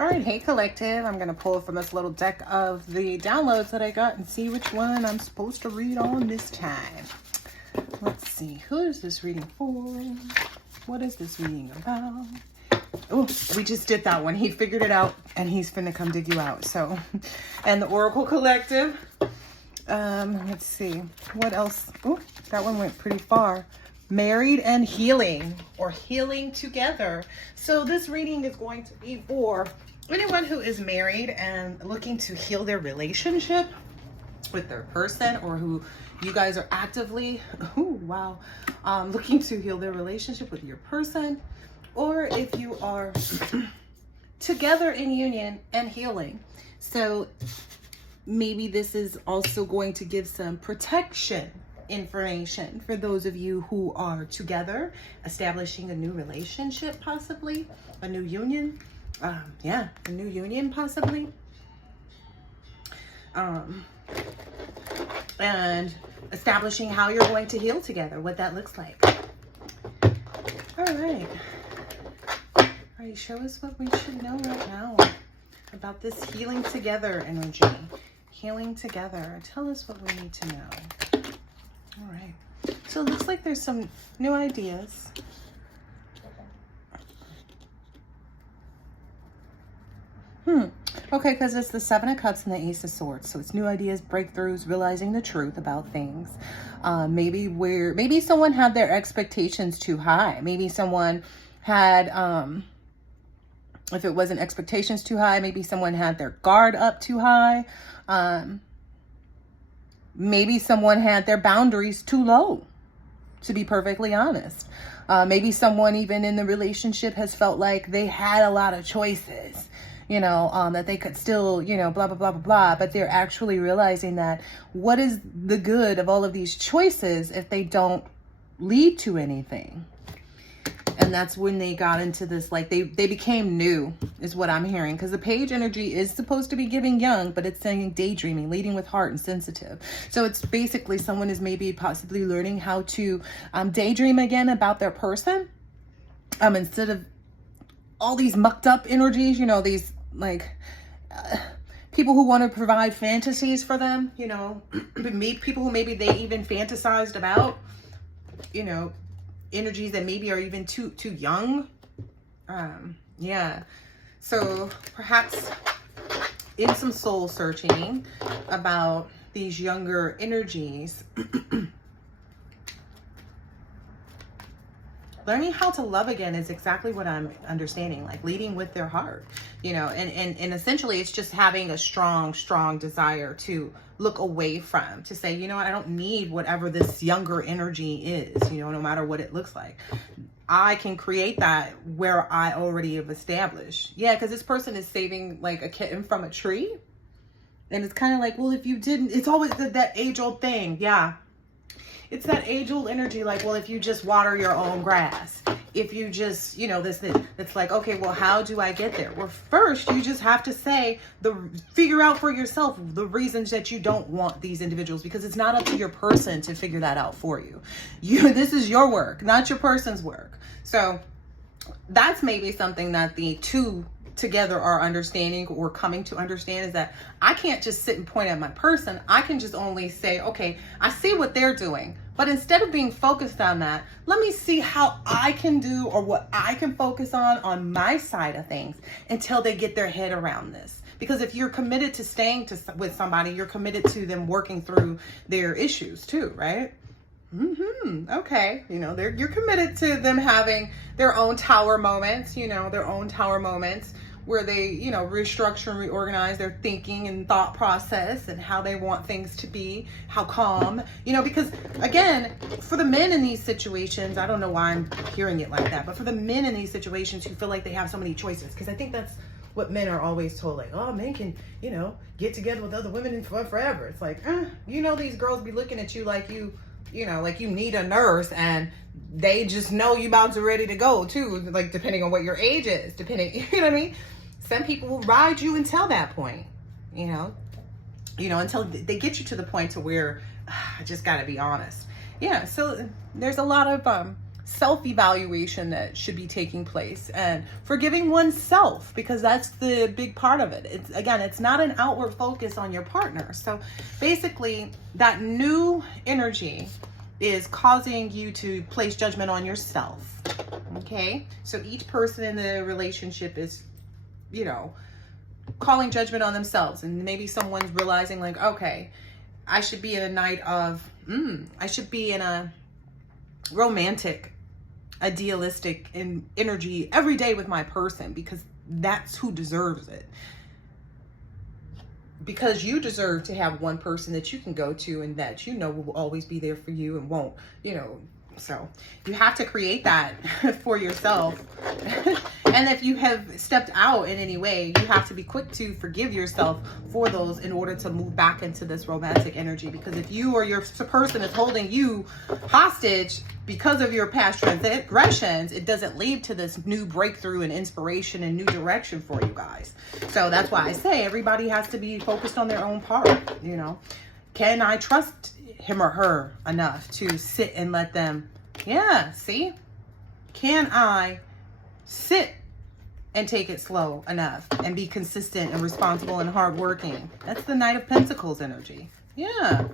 All right, hey collective, I'm gonna pull from this little deck of the downloads that I got and see which one I'm supposed to read on this time. Let's see, who is this reading for? What is this reading about? Oh, we just did that one. He figured it out and he's finna come dig you out. So, and the Oracle Collective. Let's see, what else? Oh, that one went pretty far. Married and healing, or healing together. So this reading is going to be for anyone who is married and looking to heal their relationship with their person, or who you guys are actively, looking to heal their relationship with your person, or if you are together in union and healing. So maybe this is also going to give some protection information for those of you who are together, establishing a new relationship, possibly a new union. A new union possibly. And establishing how you're going to heal together, what that looks like. All right. All right, show us what we should know right now about this healing together energy. Healing together. Tell us what we need to know. All right. So it looks like there's some new ideas. Okay, because it's the Seven of Cups and the Ace of Swords. So it's new ideas, breakthroughs, realizing the truth about things. Maybe someone had their expectations too high. Maybe someone had, if it wasn't expectations too high, maybe someone had their guard up too high. Maybe someone had their boundaries too low, to be perfectly honest. Maybe someone even in the relationship has felt like they had a lot of choices, that they could still, blah, blah, blah, blah, blah. But they're actually realizing that what is the good of all of these choices if they don't lead to anything? And that's when they got into this, like they became new is what I'm hearing. Because the page energy is supposed to be giving young, but it's saying daydreaming, leading with heart and sensitive. So it's basically someone is maybe possibly learning how to daydream again about their person. Instead of all these mucked up energies, these people who want to provide fantasies for them, people who maybe they even fantasized about, energies that maybe are even too young. So perhaps in some soul searching about these younger energies, learning how to love again is exactly what I'm understanding, like leading with their heart, and essentially it's just having a strong desire to look away from, to say, I don't need whatever this younger energy is, no matter what it looks like. I can create that where I already have established. Yeah, because this person is saving like a kitten from a tree. And it's kind of like, well, if you didn't, it's always that age-old thing. Yeah. It's that age-old energy, like, well, if you just water your own grass, if you just, it's like, okay, well, how do I get there? Well, first, you just have to figure out for yourself the reasons that you don't want these individuals, because it's not up to your person to figure that out for you. This is your work, not your person's work. So that's maybe something that the two together are understanding or coming to understand, is that I can't just sit and point at my person. I can just only say, okay, I see what they're doing, but instead of being focused on that, let me see how I can do, or what I can focus on my side of things, until they get their head around this. Because if you're committed to staying with somebody, you're committed to them working through their issues too, right? Okay. You're committed to them having their own tower moments, where they, restructure and reorganize their thinking and thought process and how they want things to be, how calm, because again, for the men in these situations, I don't know why I'm hearing it like that, but for the men in these situations who feel like they have so many choices, because I think that's what men are always told, like, oh, men can, get together with other women forever. It's like, these girls be looking at you like like you need a nurse, and they just know you about to ready to go too, like depending on what your age is, you know what I mean? Some people will ride you until that point, until they get you to the point to where I just got to be honest. Yeah. So there's a lot of self-evaluation that should be taking place, and forgiving oneself, because that's the big part of it. It's, again, it's not an outward focus on your partner. So basically that new energy is causing you to place judgment on yourself. Okay, so each person in the relationship is, you know, calling judgment on themselves, and maybe someone's realizing like, okay, I should be in a night of I should be in a romantic, idealistic energy every day with my person, because that's who deserves it. Because you deserve to have one person that you can go to and that you know will always be there for you and won't, you know. So you have to create that for yourself. And if you have stepped out in any way, you have to be quick to forgive yourself for those in order to move back into this romantic energy. Because if you or your person is holding you hostage because of your past transgressions, it doesn't lead to this new breakthrough and inspiration and new direction for you guys. So that's why I say everybody has to be focused on their own part. You know, can I trust him or her enough to sit and let them, see? Can I sit and take it slow enough and be consistent and responsible and hardworking? That's the Knight of Pentacles energy. Yeah.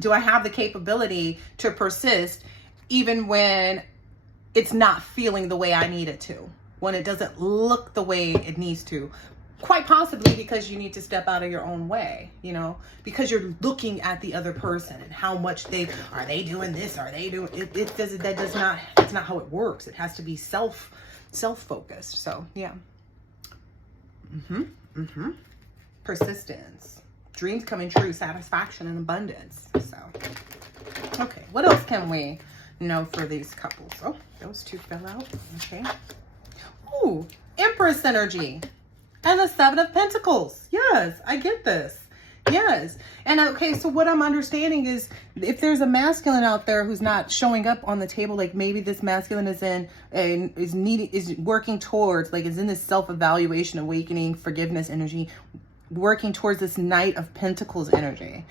Do I have the capability to persist even when it's not feeling the way I need it to? When it doesn't look the way it needs to? Quite possibly because you need to step out of your own way, you know, because you're looking at the other person and how much are they doing this? Are they doing it? That's not how it works. It has to be self-focused. So yeah. Persistence, dreams coming true, satisfaction and abundance. So, okay. What else can we know for these couples? Oh, those two fell out. Okay. Ooh, Empress energy. And the Seven of Pentacles. Yes, I get this. Yes. And okay, so what I'm understanding is if there's a masculine out there who's not showing up on the table, like maybe this masculine is working towards, like is in this self-evaluation, awakening, forgiveness energy, working towards this Knight of Pentacles energy.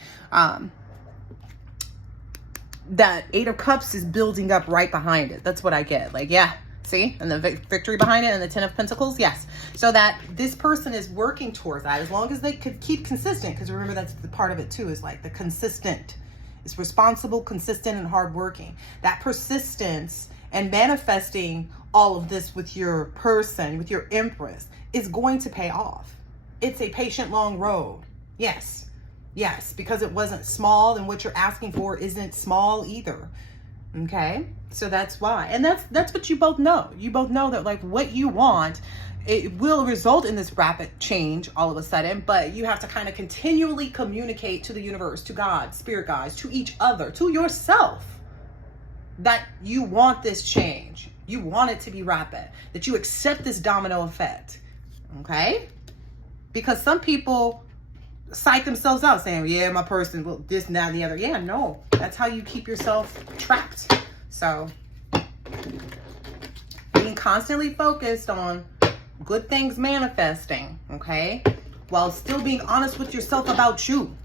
That Eight of Cups is building up right behind it. That's what I get. Like, yeah. See, and the victory behind it, and the Ten of Pentacles. Yes. So that this person is working towards that, as long as they could keep consistent. Because remember, that's the part of it too, is like the consistent. It's responsible, consistent, and hardworking. That persistence and manifesting all of this with your person, with your Empress, is going to pay off. It's a patient, long road. Yes. Yes. Because it wasn't small, and what you're asking for isn't small either. Okay, so that's why. And that's what you both know. You both know that like what you want, it will result in this rapid change all of a sudden, but you have to kind of continually communicate to the universe, to God, spirit guides, to each other, to yourself, that you want this change. You want it to be rapid, that you accept this domino effect. Okay, because some people psych themselves out saying, yeah, my person, well, this and that and the other. Yeah, no, that's how you keep yourself trapped. So being constantly focused on good things manifesting, okay, while still being honest with yourself about you,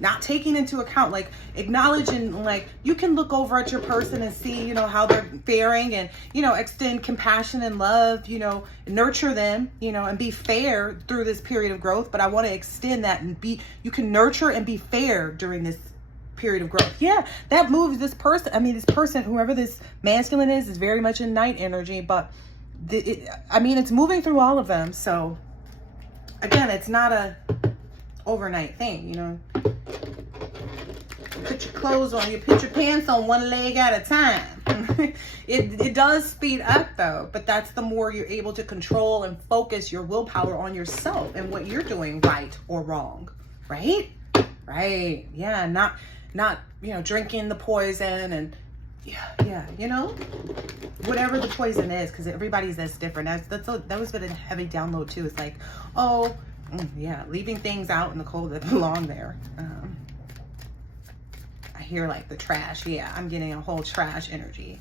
not taking into account, like acknowledging, like you can look over at your person and see, you know, how they're faring, and, you know, extend compassion and love, you know, nurture them, you know, and be fair through this period of growth. But I want to extend that and you can nurture and be fair during this period of growth. Yeah, that moves this person. I mean, this person, whoever this masculine is very much in Knight energy, but it's moving through all of them. So again, it's not a overnight thing, you know. Put your clothes on, you put your pants on one leg at a time. It does speed up though, but that's the more you're able to control and focus your willpower on yourself and what you're doing right or wrong. Right? Yeah, not you know, drinking the poison and yeah, you know, whatever the poison is, because everybody's that's different. That was been a heavy download too. It's like, oh yeah, leaving things out in the cold that belong there. I hear like the trash. Yeah, I'm getting a whole trash energy.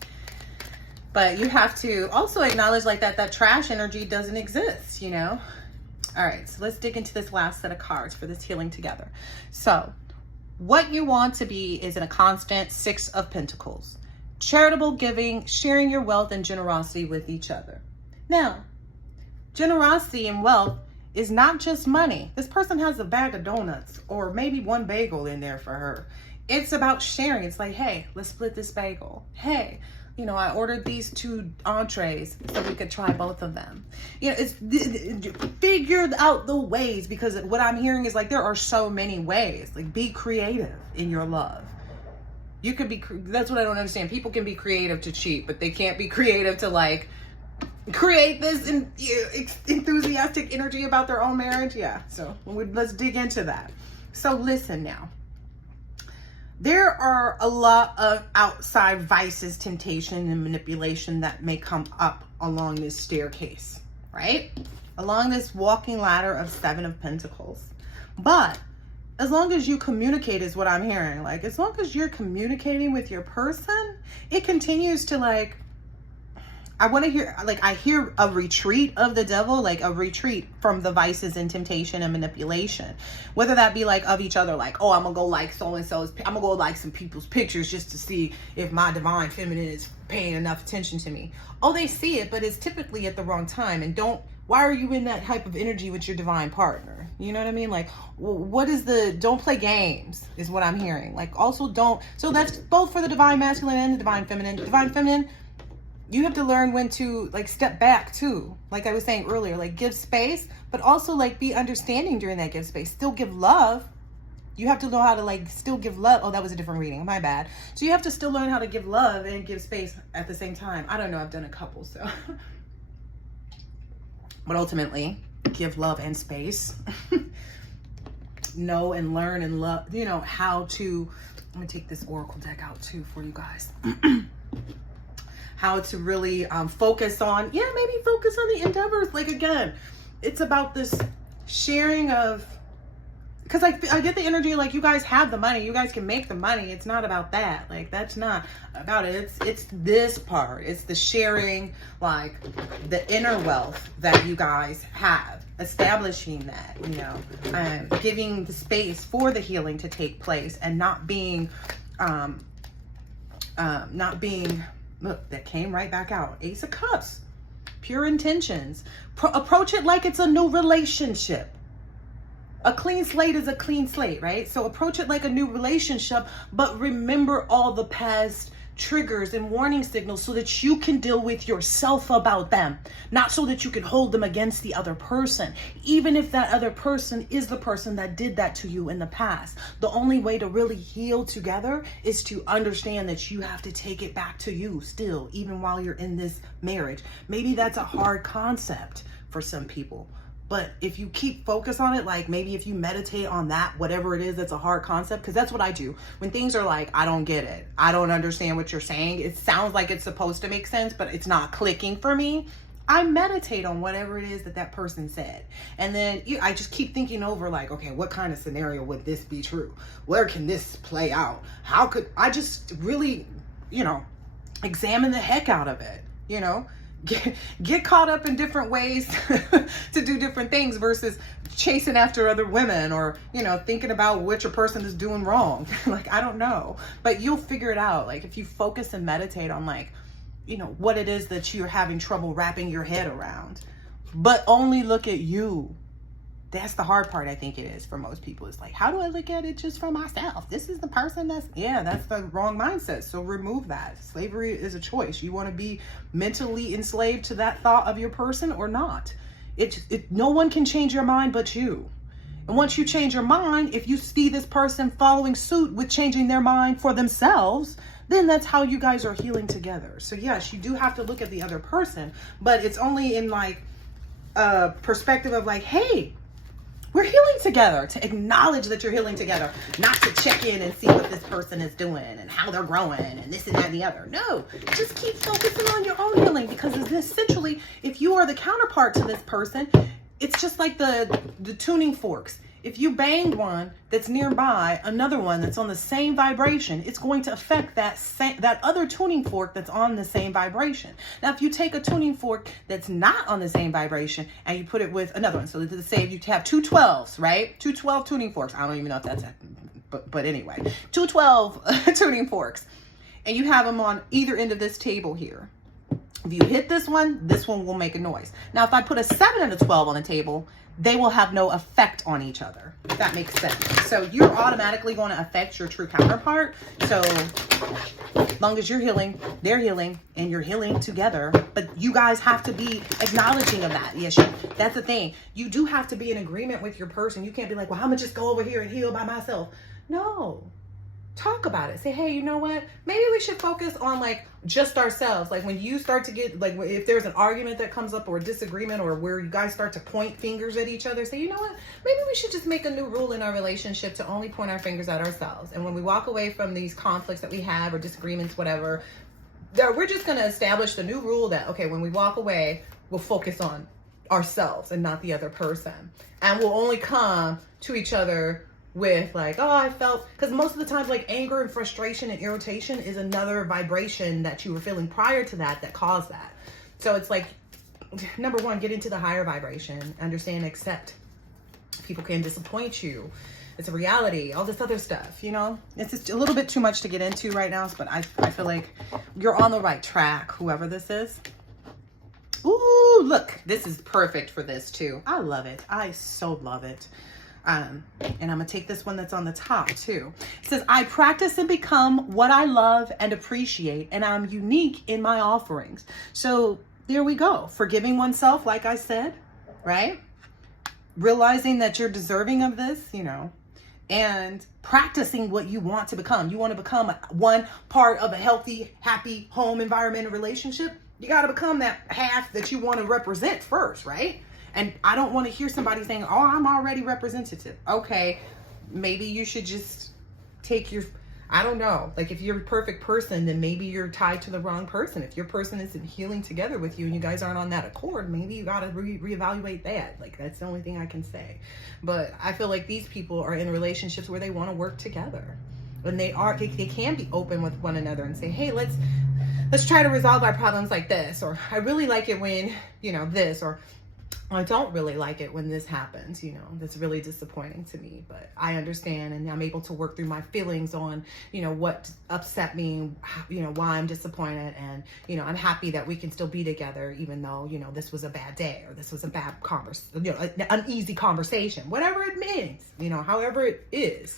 But you have to also acknowledge like that trash energy doesn't exist, you know? All right, so let's dig into this last set of cards for this healing together. So what you want to be is in a constant Six of Pentacles. charitable giving, sharing your wealth and generosity with each other. Now, generosity and wealth is not just money. This person has a bag of donuts or maybe one bagel in there for her. It's about sharing. It's like, hey, let's split this bagel. Hey, I ordered these 2 entrees so we could try both of them. It's figure out the ways, because what I'm hearing is like, there are so many ways. Like, be creative in your love. You could be, that's what I don't understand. People can be creative to cheat, but they can't be creative to like create this enthusiastic energy about their own marriage. Yeah. So let's dig into that. So listen now. There are a lot of outside vices, temptation, and manipulation that may come up along this staircase, right? Along this walking ladder of 7 of Pentacles. But as long as you communicate, is what I'm hearing. Like, as long as you're communicating with your person, it continues to like, I hear a retreat of the devil, like a retreat from the vices and temptation and manipulation, whether that be like of each other, like, oh, I'm gonna go like so-and-so's, I'm gonna go like some people's pictures just to see if my divine feminine is paying enough attention to me. Oh, they see it, but it's typically at the wrong time. And why are you in that type of energy with your divine partner? You know what I mean? Like, don't play games is what I'm hearing. Like, also so that's both for the divine masculine and the divine feminine. Divine feminine, you have to learn when to like step back too. Like I was saying earlier, like give space, but also like be understanding during that give space. Still give love. You have to know how to like still give love. Oh, that was a different reading. My bad. So you have to still learn how to give love and give space at the same time. I don't know. I've done a couple, so. But ultimately, give love and space. Know and learn and love, how to, I'm going to take this oracle deck out too for you guys. How to really focus on the endeavors. Like, again, it's about this sharing of, because I get the energy like you guys have the money, you guys can make the money. It's not about that. Like, that's not about it. It's this part. It's the sharing, like the inner wealth that you guys have, establishing that, giving the space for the healing to take place, and not being, look, that came right back out. Ace of Cups, pure intentions. Approach it like it's a new relationship. A clean slate is a clean slate, right? So approach it like a new relationship, but remember all the past triggers and warning signals so that you can deal with yourself about them, not so that you can hold them against the other person, even if that other person is the person that did that to you in the past. The only way to really heal together is to understand that you have to take it back to you still, even while you're in this marriage. Maybe that's a hard concept for some people. But if you keep focus on it, like maybe if you meditate on that, whatever it is, that's a hard concept. Because that's what I do. When things are like, I don't get it. I don't understand what you're saying. It sounds like it's supposed to make sense, but it's not clicking for me. I meditate on whatever it is that person said. And then I just keep thinking over like, okay, what kind of scenario would this be true? Where can this play out? How could I just really, examine the heck out of it, Get caught up in different ways to do different things versus chasing after other women or, thinking about what your person is doing wrong. Like, I don't know, but you'll figure it out. Like, if you focus and meditate on like, what it is that you're having trouble wrapping your head around, but only look at you. That's the hard part, I think it is for most people. It's like, how do I look at it just for myself? This is the person that's the wrong mindset. So remove that. Slavery is a choice. You want to be mentally enslaved to that thought of your person or not. No one can change your mind but you. And once you change your mind, if you see this person following suit with changing their mind for themselves, then that's how you guys are healing together. So yes, you do have to look at the other person, but it's only in like a perspective of like, hey, we're healing together, to acknowledge that you're healing together, not to check in and see what this person is doing and how they're growing and this and that and the other. No, just keep focusing on your own healing, because essentially, if you are the counterpart to this person, it's just like the tuning forks. If you bang one that's nearby, another one that's on the same vibration, it's going to affect that other tuning fork that's on the same vibration. Now, if you take a tuning fork that's not on the same vibration and you put it with another one, so let's say you have two 12s, right? 2 12 tuning forks. I don't even know if that's it, but anyway, 2 12 tuning forks. and you have them on either end of this table here. If you hit this one will make a noise. Now, if I put a 7 and a 12 on the table, they will have no effect on each other, if that makes sense. So you're automatically going to affect your true counterpart. So as long as you're healing, they're healing, and you're healing together. But you guys have to be acknowledging of that. Yes, that's the thing. You do have to be in agreement with your person. You can't be like, well, I'm going to just go over here and heal by myself. No. Talk about it. Say, hey, you know what? Maybe we should focus on like just ourselves. Like when you start to get like, if there's an argument that comes up or a disagreement or where you guys start to point fingers at each other, say, you know what? Maybe we should just make a new rule in our relationship to only point our fingers at ourselves. And when we walk away from these conflicts that we have or disagreements, whatever, we're just going to establish the new rule that, okay, when we walk away, we'll focus on ourselves and not the other person. And we'll only come to each other with like, oh, I felt, because most of the times like anger and frustration and irritation is another vibration that you were feeling prior to that caused that. So it's like, number one, get into the higher vibration, understand, accept. People can disappoint you. It's a reality, all this other stuff, you know. It's just a little bit too much to get into right now, but I feel like you're on the right track, whoever this is. Ooh, look, this is perfect for this too. I love it. I so love it. And I'm gonna take this one that's on the top too. It says, I practice and become what I love and appreciate, and I'm unique in my offerings. So there we go. Forgiving oneself, like I said, right? Realizing that you're deserving of this, you know, and practicing what you want to become. You want to become one part of a healthy, happy home environment and relationship. You got to become that half that you want to represent first, right? And I don't want to hear somebody saying, oh, I'm already representative. Okay, maybe you should just take your, I don't know. Like if you're a perfect person, then maybe you're tied to the wrong person. If your person isn't healing together with you and you guys aren't on that accord, maybe you got to reevaluate that. Like that's the only thing I can say. But I feel like these people are in relationships where they want to work together. And they can be open with one another and say, hey, let's try to resolve our problems like this. Or I really like it when, you know, this, or I don't really like it when this happens, you know, that's really disappointing to me, but I understand and I'm able to work through my feelings on, you know, what upset me, you know, why I'm disappointed. And, you know, I'm happy that we can still be together, even though, you know, this was a bad day or this was a bad conversation, you know, an uneasy conversation, whatever it means, you know, however it is.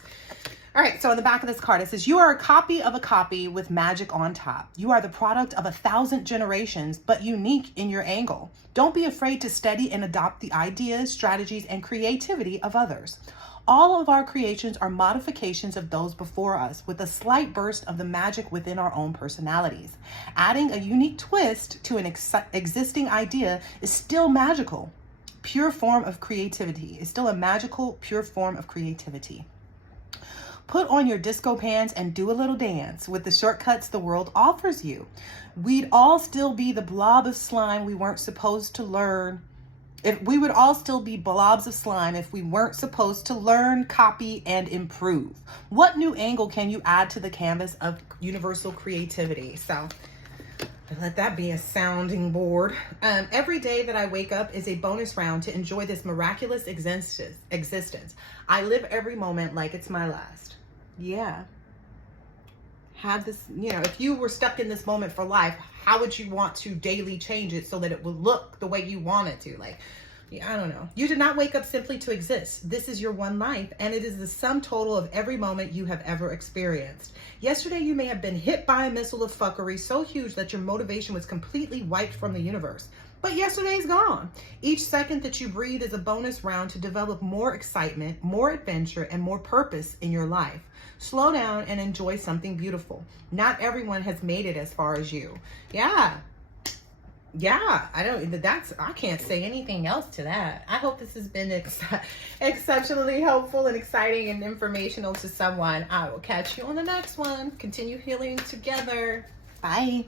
All right, so on the back of this card, it says, you are a copy of a copy with magic on top. You are the product of 1,000 generations, but unique in your angle. Don't be afraid to study and adopt the ideas, strategies, and creativity of others. All of our creations are modifications of those before us, with a slight burst of the magic within our own personalities. Adding a unique twist to an existing idea is still magical. Pure form of creativity. It's still a magical, pure form of creativity. Put on your disco pants and do a little dance with the shortcuts the world offers you. We'd all still be the blob of slime we weren't supposed to learn. We would all still be blobs of slime if we weren't supposed to learn, copy, and improve. What new angle can you add to the canvas of universal creativity? So let that be a sounding board. Every day that I wake up is a bonus round to enjoy this miraculous existence. I live every moment like it's my last. Yeah. Have this, you know, if you were stuck in this moment for life, how would you want to daily change it so that it would look the way you want it to? Like, I don't know. You did not wake up simply to exist. This is your one life, and it is the sum total of every moment you have ever experienced. Yesterday, you may have been hit by a missile of fuckery so huge that your motivation was completely wiped from the universe. But yesterday's gone. Each second that you breathe is a bonus round to develop more excitement, more adventure, and more purpose in your life. Slow down and enjoy something beautiful. Not everyone has made it as far as you. Yeah, I can't say anything else to that. I hope this has been exceptionally helpful and exciting and informational to someone. I will catch you on the next one. Continue healing together. Bye.